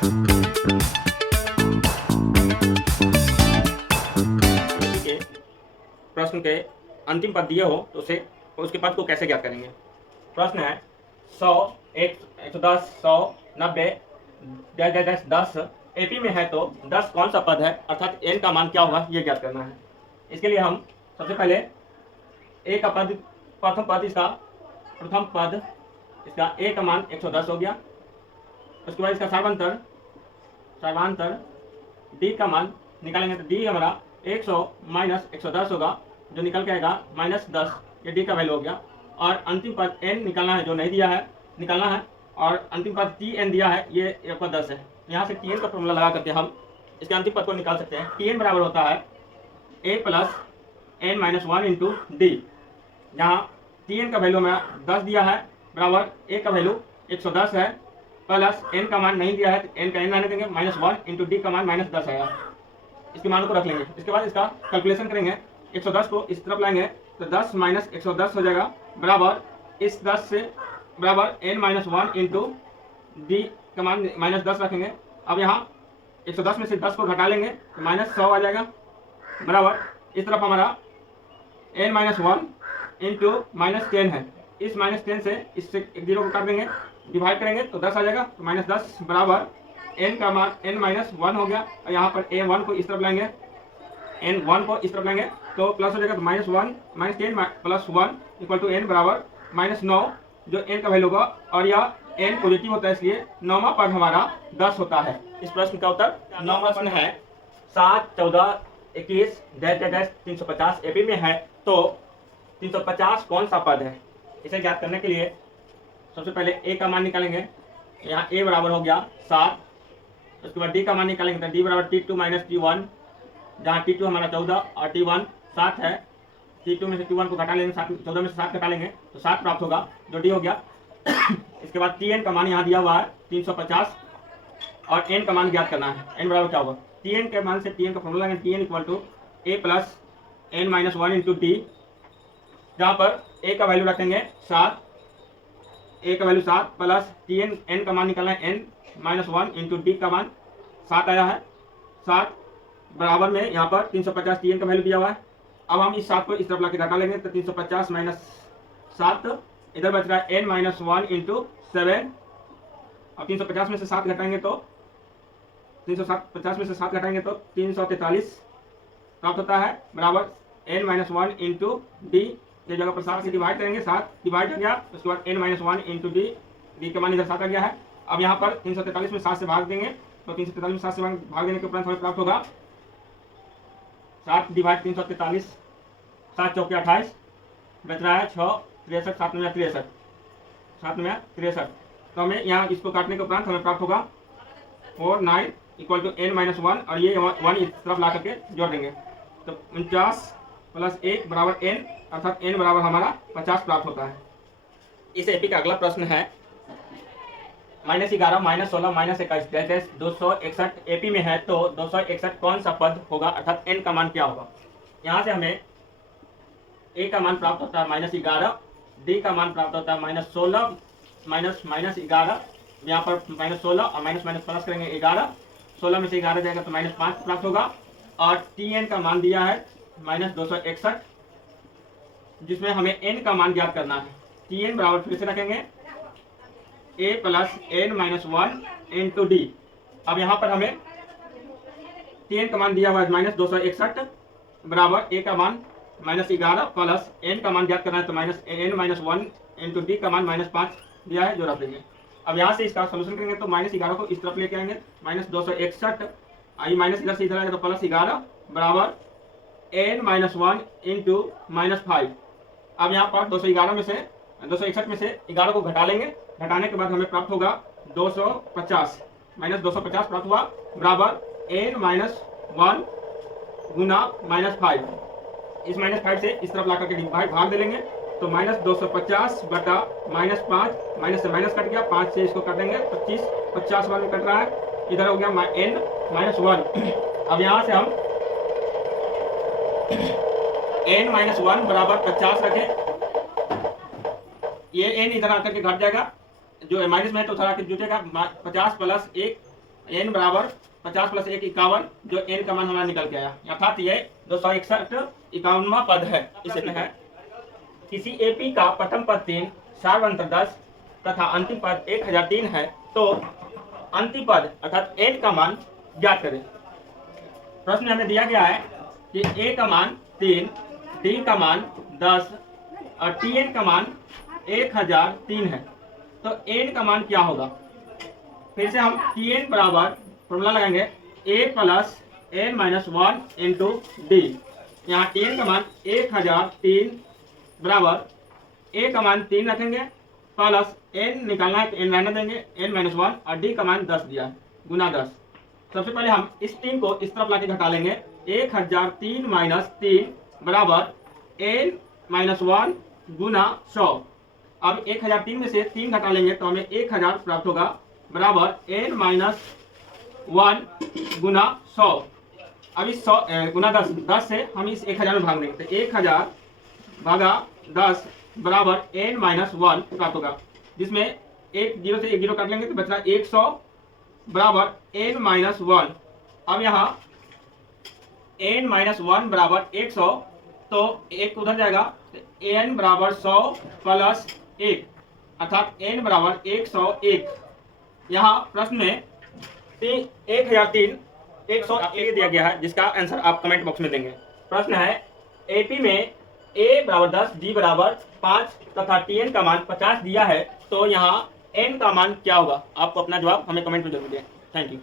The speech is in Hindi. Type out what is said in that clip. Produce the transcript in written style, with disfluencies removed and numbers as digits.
के प्रश्न के अंतिम पद दिए हो तो उसके पद को कैसे ज्ञात करेंगे। प्रश्न है 100, 110, 100, 90, 10 एपी में है तो 10 कौन सा पद है अर्थात n का मान क्या होगा ये ज्ञात करना है। इसके लिए हम सबसे पहले a का पद प्रथम पद इसका a का मान 110 हो गया। उसके बाद इसका सर्वांतर d का मान निकालेंगे तो d हमारा 100 माइनस 110 होगा, जो निकल के आएगा -10, ये d का वैल्यू हो गया। और अंतिम पद n निकालना है, जो नहीं दिया है निकालना है, और अंतिम पद tn दिया है, ये आपका 10 है। यहाँ से tn का फॉर्मूला लगा करके हम इसके अंतिम पद को निकाल सकते हैं। tn बराबर होता है a plus n minus 1 into D, जहाँ tn का वैल्यू में 10 दिया है बराबर a का वैल्यू 110 है, प्लस n का मान नहीं दिया है तो n का n आने देंगे, -1 इंटू डी का मान -10 आएगा। इसके मान को रख लेंगे। इसके बाद इसका कैलकुलेशन करेंगे, 110 को इस तरफ लाएंगे तो 10 माइनस 110 हो जाएगा, बराबर इस 10 से बराबर n-1 इंटू डी का मान -10 रखेंगे। अब यहाँ 110 में से 10 को घटा लेंगे तो -100 आ जाएगा, बराबर इस तरफ हमारा n-1 इंटू -10 है। इस -10 से इससे एक जीरो को काट देंगे, डिवाइड करेंगे तो 10 आ जाएगा, तो -10 बराबर n का मान n-1 हो गया। और यहाँ पर a1 को इस तरफ लाएंगे, n1 को इस तरफ लाएंगे तो प्लस हो जाएगा, तो -1 -10 प्लस 1 इक्वल टू n बराबर -9, जो n का वैल्यू होगा। और यह n पॉजिटिव होता है, इसलिए 9वां पद हमारा 10 होता है। इस प्रश्न का उत्तर 9वां प्रश्न है 7, 14, 21, 350 एपी में है तो 350 कौन सा पद है। इसे ज्ञात करने के लिए सबसे पहले a का मान निकालेंगे। यहाँ a बराबर हो गया 7, उसके बाद d का मान निकालेंगे तो d बराबर t2 माइनस t1, जहाँ t2 हमारा 14 और t1 7 है। t2 में से t1 को घटा लेंगे, 14 में से 7 घटा लेंगे तो 7 प्राप्त होगा, जो d हो गया। इसके बाद tn का मान यहाँ दिया हुआ है 350 और n का मान ज्ञात करना है। n बराबर क्या होगा, tn के मान से tn का फॉर्मूला लेंगे, tn इक्वल टू a प्लस n-1 इंटू डी, जहाँ पर a का वैल्यू रखेंगे 7, a का वैल्यू 7 प्लस tn n का मान निकालना है n-1 इंटू डी का मान 7 आया है, 7 बराबर में यहाँ पर 350 tn का वैल्यू दिया हुआ है। अब हम इस 7 को इस तरफ लाके घटा लेंगे तो 350 माइनस 7, इधर बच रहा है n-1 इंटू 7, और 350 में से 7 घटाएंगे तो 350 में से 7 घटाएंगे तो 343 प्राप्त होता है, बराबर n-1 इंटू डी के जगह पर 7 से डिवाइड करेंगे, 7 डिवाइड हो गया। उसके बाद n-1 इंटू डी का मान इधर 7 आ गया है। अब यहाँ पर 343 में 7 से भाग देंगे तो 343 में 7 से भाग देने के उपरांत हमें प्राप्त होगा 7 डिवाइड 343, 7 चौके 28, बच रहा है 6, 63, 7 में 63, 7 में 63। तो हमें यहाँ इसको काटने के उपरांत हमें प्राप्त होगा 4, 9 इक्वल टू n-1, और ये 1 इस तरफ ला करके जोड़ देंगे तो 49 प्लस 1 बराबर n, अर्थात n बराबर हमारा 50 प्राप्त होता है। इस एपी का अगला प्रश्न है -11, -16, -21, 261 एपी में है तो 261 कौन सा पद होगा अर्थात n का मान क्या होगा। यहाँ से हमें a का मान प्राप्त होता है -11, d का मान प्राप्त होता है -16, -11, यहाँ पर -16 और माइनस प्लस करेंगे 11, 16 में से 11 जाएगा तो -5 प्राप्त होगा। और tn का मान दिया है -261, जिसमें हमें n का मान ज्ञात करना है। tn बराबर फिर से रखेंगे a प्लस n-1 इंटू डी। अब यहाँ पर हमें tn का मान दिया हुआ है -261, बराबर a का मान -11 प्लस n का मान ज्ञात करना है तो n-1 इंटू डी का मान -5 दिया है, जो रख देंगे। अब यहाँ से इसका सोल्यूशन करेंगे तो -11 को इस तरफ लेके आएंगे, -261, आई माइनस इधर से इधर आएगा तो +11 बराबर n-1 इंटू -5। अब यहाँ पर 261 में से 11 को घटा लेंगे, घटाने के बाद हमें प्राप्त होगा 250, -250 प्राप्त हुआ, बराबर n-1 गुना -5। इस -5 से इस तरफ ला करके भाग दे लेंगे तो -250 बटा -5, माइनस से माइनस कट गया, 5 से इसको काटेंगे 25, 50 बार में कट रहा है, इधर हो गया n-1। अब यहाँ से हम n-1 बराबर 50 रखें, ये n इधर आकर के घट जाएगा, जो माइनस में है तो उधर आकर जुटेगा, 50 प्लस 1 n बराबर 50 प्लस 1 51, जो n का मान हमारा निकल के आया, अर्थात ये 261 51वां पद है। इसे है किसी AP का प्रथम पद 3, सार्वंतर 10 तथा अंतिम पद 1003 है, तो अंतिम पद अर्थात n का मान ज्ञात करें। प्रश्न हमें दिया गया है कि a का मान 3, d का मान 10 और tn का मान 1003 है, तो n का मान क्या होगा। फिर से हम tn बराबर फॉर्मूला लगाएंगे a plus n minus 1 into D. यहाँ tn का मान 1003 बराबर a का मान 3 रखेंगे, प्लस n निकालना है तो n रहने देंगे, n माइनस 1 और d का मान 10 दिया है, गुना 10। सबसे पहले हम इस 3 को इस तरफ लाके घटा लेंगे, 1003 माइनस 3 बराबर n माइनस 1 गुना 100। अब 1003 में से 3 घटा लेंगे तो हमें 1000 प्राप्त होगा, बराबर n माइनस 1 गुना 100। अब इस 100 गुना 10 से हम इस 1000 में भाग देंगे, तो 1000 भागा 10 बराबर n माइनस 1 प्राप्त होगा, जिसमें एक 0 से एक 0 काट लेंगे तो बचना 100 बराबर n माइनस 1। अब यहाँ n माइनस 1 बराबर 100, तो एक उधर जाएगा, तो n बराबर 100 प्लस 1 अर्थात n बराबर 101। यहाँ प्रश्न में 1003 101 दिया गया है, जिसका आंसर आप कमेंट बॉक्स में देंगे। प्रश्न है एपी में a बराबर 10, d बराबर 5 तथा tn का मान 50 दिया है, तो यहाँ n का मान क्या होगा। आपको अपना जवाब हमें कमेंट में जरूर दें। Thank you.